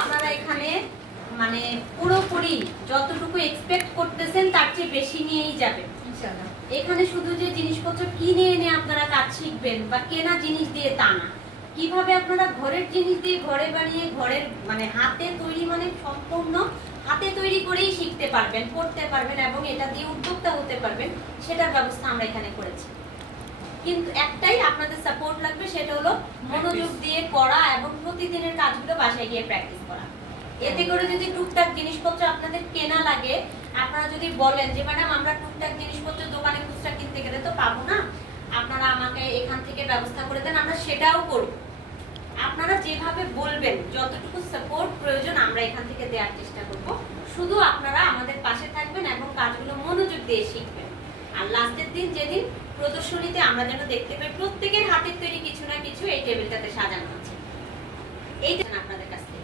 আপনারা এখানে মানে পুরোপুরি যতটুকু এক্সপেক্ট করতেছেন তার চেয়ে বেশি নিয়েই যাবেন ইনশাআল্লাহ। এখানে শুধু যে জিনিসপত্র কিনে এনে আপনারা কাজ শিখবেন বা কেনা জিনিস দিয়ে তা না, কিভাবে আপনারা ঘরের জিনিস দিয়ে ঘরে বানিয়ে ঘরের মানে হাতে তৈরি মানে সম্পূর্ণ হাতে তৈরি করেই শিখতে পারবেন, করতে পারবেন এবং এটা দিয়ে উদ্যোক্তা হতে পারবেন, সেটার ব্যবস্থা আমরা এখানে করেছি। কিন্তু একটাই আপনাদের সাপোর্ট লাগবে, সেটা হলো মনোযোগ দিয়ে করা এবং প্রতিদিনের কাজগুলো বাসায় গিয়ে প্র্যাকটিস করা। এতে করে যদি টুকটাক জিনিসপত্র আপনাদের কেনা লাগে, আপনারা যদি বলেন যে ম্যাডাম আমরা টুকটাক জিনিসপত্র দোকানে খুচরা কিনতে গেলে তো পাবো না, আপনারা আমাকে এখান থেকে ব্যবস্থা করে দেন, আমরা সেটাও করব। আপনারা যেভাবে বলবেন, যতটুকু সাপোর্ট প্রয়োজন আমরা এখান থেকে দেওয়ার চেষ্টা করব। শুধু আপনারা আমাদের পাশে থাকবেন এবং কাজগুলো মনোযোগ দিয়ে শিখবেন। আর লাস্টের দিন যেদিন প্রদর্শনীতে আমরা যেন দেখতে পাই প্রত্যেকের হাতের তৈরি কিছু না কিছু এই টেবিলটাতে সাজানো আছে, এইটা আপনাদের কাছ থেকে